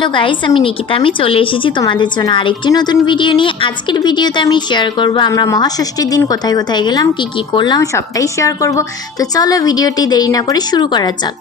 Hello guys, আমি নিকিতা। আমি চলে এসেছি তোমাদের জন্য আরেকটি নতুন ভিডিও নিয়ে। আজকের ভিডিওতে আমি শেয়ার করব আমরা মহাষষ্ঠীর দিন কোথায় কোথায় গেলাম, কি করলাম সবটাই শেয়ার করব। তো চলো ভিডিওটি দেরি না করে শুরু করা যাক।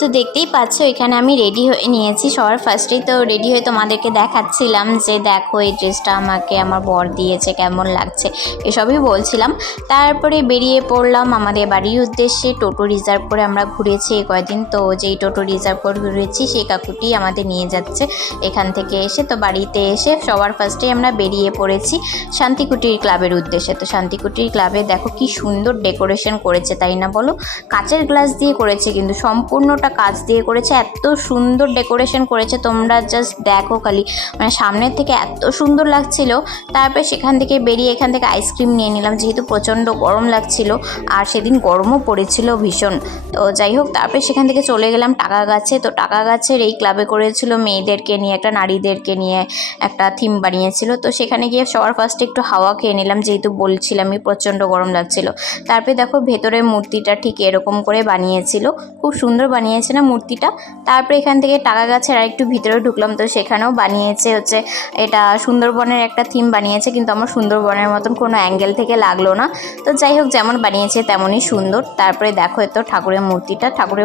তো দেখতেই পাচ্ছ এখানে আমি রেডি হয়ে নিয়েছি। সবার ফার্স্টেই তো রেডি হয়ে তোমাদেরকে দেখাচ্ছিলাম যে দেখো এই ড্রেসটা আমাকে আমার বর দিয়েছে, কেমন লাগছে এসবই বলছিলাম। তারপরে বেরিয়ে পড়লাম আমাদের বাড়ির উদ্দেশ্যে। টোটো রিজার্ভ করে আমরা ঘুরেছি এই কয়দিন। তো যেই টোটো রিজার্ভ করে ঘুরেছি সেই কাকুটি আমাদের নিয়ে যাচ্ছে এখান থেকে এসে। তো বাড়িতে এসে সবার ফার্স্টেই আমরা বেরিয়ে পড়েছি শান্তিকুটির ক্লাবের উদ্দেশ্যে। তো শান্তিকুটির ক্লাবে দেখো কি সুন্দর ডেকোরেশন করেছে, তাই না বলো? কাচের গ্লাস দিয়ে করেছে, কিন্তু সম্পূর্ণটা কাচ দিয়ে করেছে। এত সুন্দর ডেকোরেশন করেছে, তোমরা জাস্ট দেখো খালি, মানে সামনের থেকে এত সুন্দর লাগছিল। তারপরে সেখান থেকে বেরিয়ে এখান থেকে আইসক্রিম নিয়ে নিলাম, যেহেতু প্রচণ্ড গরম লাগছিল আর সেদিন গরমও পড়েছিল ভীষণ। তো যাই হোক, তারপরে সেখান থেকে চলে গেলাম টাকা গাছে। তো টাকা গাছের এই ক্লাবে করেছিল মেয়েদেরকে নিয়ে, একটা নারীদেরকে নিয়ে একটা থিম বানিয়েছিল। তো সেখানে গিয়ে সবার ফার্স্টে একটু হাওয়া খেয়ে নিলাম, যেহেতু বলছিলামই প্রচণ্ড গরম লাগছিল। তারপরে দেখো ভেতরের মূর্তিটা ঠিক এরকম করে বানিয়েছিল, খুব সুন্দর বানিয়েছে না মূর্তিটা। তারপরে এখান থেকে টাকা গাছের আর একটু ভিতরে ঢুকলাম। তো সেখানেও বানিয়েছে হচ্ছে এটা সুন্দরবনের একটা থিম বানিয়েছে, কিন্তু আমার সুন্দরবনের মতন কোনো অ্যাঙ্গেল থেকে লাগলো না। তো যাই হোক, যেমন বানিয়েছে তেমনই সুন্দর। তারপরে দেখো এত ঠাকুরের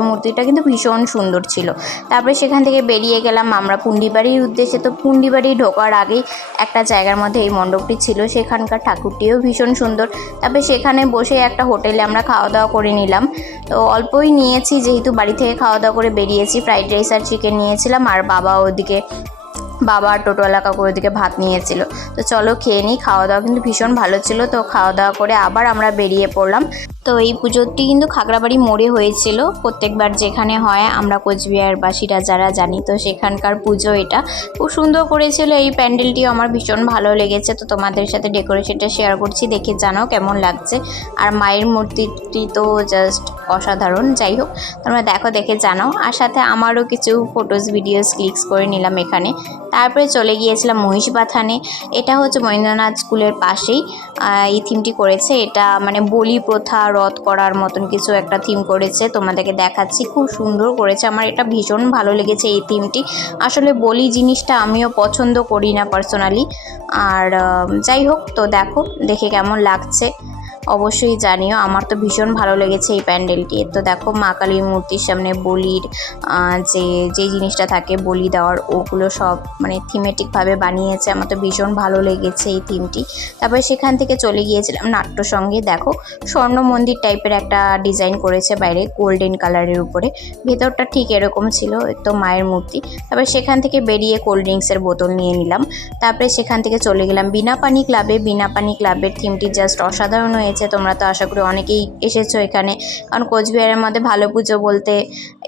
মূর্তিটা কিন্তু ভীষণ সুন্দর ছিল। তারপরে সেখান থেকে বেরিয়ে গেলাম আমরা পুন্ডিবাড়ির উদ্দেশ্যে। তো পুন্ডিবাড়ি ঢোকার আগেই একটা জায়গার মধ্যে এই মণ্ডপটি ছিল, সেখানকার ঠাকুরটিও ভীষণ সুন্দর। তারপরে সেখানে বসে একটা হোটেলে আমরা খাওয়া দাওয়া করে নিলাম। তো অল্পই নিয়েছি, যেহেতু বাড়ি থেকে খাওয়া দাওয়া করে বেরিয়েছি। ফ্রাইড রাইস আর চিকেন নিয়েছিলাম, আর বাবা টোটোওয়ালা কাকু ওদিকে ভাত নিয়েছিল। তো চলো খেয়ে নিই। খাওয়া দাওয়া কিন্তু ভীষণ ভালো ছিল। তো খাওয়া দাওয়া করে আবার আমরা বেরিয়ে পড়লাম। তো এই পুজোটি কিন্তু খাগড়াবাড়ি মোড়ে হয়েছিল, প্রত্যেকবার যেখানে হয় আমরা কোচবিহারবাসীরা যারা জানি। তো সেখানকার পুজো এটা খুব সুন্দর করেছিল। এই প্যান্ডেলটিও আমার ভীষণ ভালো লেগেছে। তো তোমাদের সাথে ডেকোরেশনটা শেয়ার করছি, দেখে জানাও কেমন লাগছে। আর মায়ের মূর্তিটি তো জাস্ট অসাধারণ। যাই হোক, তোমরা দেখো, দেখে জানাও। আর সাথে আমারও কিছু ফটোস ভিডিওস ক্লিকস করে নিলাম এখানে। তারপরে চলে গিয়েছিলাম মহিষবাথানে। এটা হচ্ছে মহেন্দ্রনাথ স্কুলের পাশেই এই থিমটি করেছে। এটা মানে বলি প্রথা রদ করার মতন কিছু একটা থিম করেছে, তোমাদেরকে দেখাচ্ছি। খুব সুন্দর করেছে, আমার এটা ভীষণ ভালো লেগেছে এই থিমটি। আসলে বলি জিনিসটা আমিও পছন্দ করি না পার্সোনালি। আর যাই হোক, তো দেখো দেখে কেমন লাগছে অবশ্যই জানিও। আমার তো ভীষণ ভালো লেগেছে এই প্যান্ডেলটি। তো দেখো মা কালীর মূর্তির সামনে বলির যে জিনিসটা থাকে বলি দেওয়ার, ওগুলো সব মানে থিমেটিকভাবে বানিয়েছে। আমার তো ভীষণ ভালো লেগেছে এই থিমটি। তারপরে সেখান থেকে চলে গিয়েছিলাম নাট্যসঙ্গে। দেখো স্বর্ণ মন্দির টাইপের একটা ডিজাইন করেছে বাইরে গোল্ডেন কালারের উপরে, ভেতরটা ঠিক এরকম ছিল তো মায়ের মূর্তি। তারপরে সেখান থেকে বেরিয়ে কোল্ড ড্রিঙ্কসের বোতল নিয়ে নিলাম। তারপরে সেখান থেকে চলে গেলাম বিনাপানি ক্লাবে। বিনাপানি ক্লাবের থিমটি জাস্ট অসাধারণ হয়েছে। তোমরা তো আশা করি অনেকেই এসেছো এখানে, কারণ কোচবিহারের মধ্যে ভালো পুজো বলতে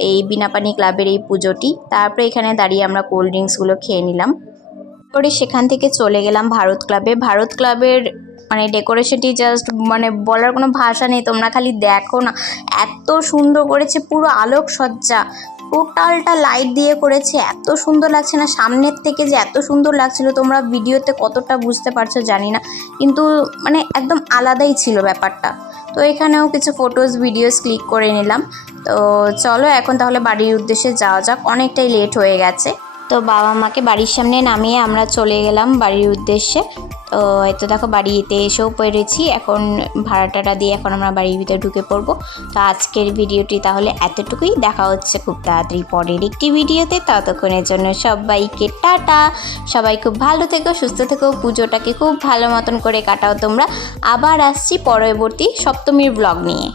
এই বিনাপানি ক্লাবের এই পুজোটি। তারপরে এখানে দাঁড়িয়ে আমরা কোল্ড ড্রিঙ্কসগুলো খেয়ে নিলাম। পরে সেখান থেকে চলে গেলাম ভারত ক্লাবে। ভারত ক্লাবের মানে ডেকোরেশনটি জাস্ট মানে বলার কোনো ভাষা নেই, তোমরা খালি দেখো না, এত সুন্দর করেছে। পুরো আলোকসজ্জা টোটালটা লাইট দিয়ে করেছে, এত সুন্দর লাগছে না সামনের থেকে, যে এত সুন্দর লাগছিল। তোমরা ভিডিওতে কতটা বুঝতে পারছো জানি না, কিন্তু মানে একদম আলাদাই ছিল ব্যাপারটা। তো এখানেও কিছু ফটোস ভিডিওস ক্লিক করে নিলাম। তো চলো এখন তাহলে বাড়ির উদ্দেশ্যে যাওয়া যাক, অনেকটাই লেট হয়ে গেছে। তো বাবা মাকে বাড়ির সামনে নামিয়ে আমরা চলে গেলাম বাড়ির উদ্দেশ্যে। তো এই তো দেখো বাড়িতে এসেও পেরেছি, এখন ভাড়াটাটা দিয়ে এখন আমরা বাড়ির ভিতরে ঢুকে পড়বো। তো আজকের ভিডিওটি তাহলে এতটুকুই, দেখা হচ্ছে খুব তাড়াতাড়ি পরের একটি ভিডিওতে। ততক্ষণের জন্য সবাইকে টাটা। সবাই খুব ভালো থেকো, সুস্থ থেকো, পুজোটাকে খুব ভালো মতন করে কাটাও তোমরা। আবার আসছি পরবর্তী সপ্তমীর ব্লগ নিয়ে।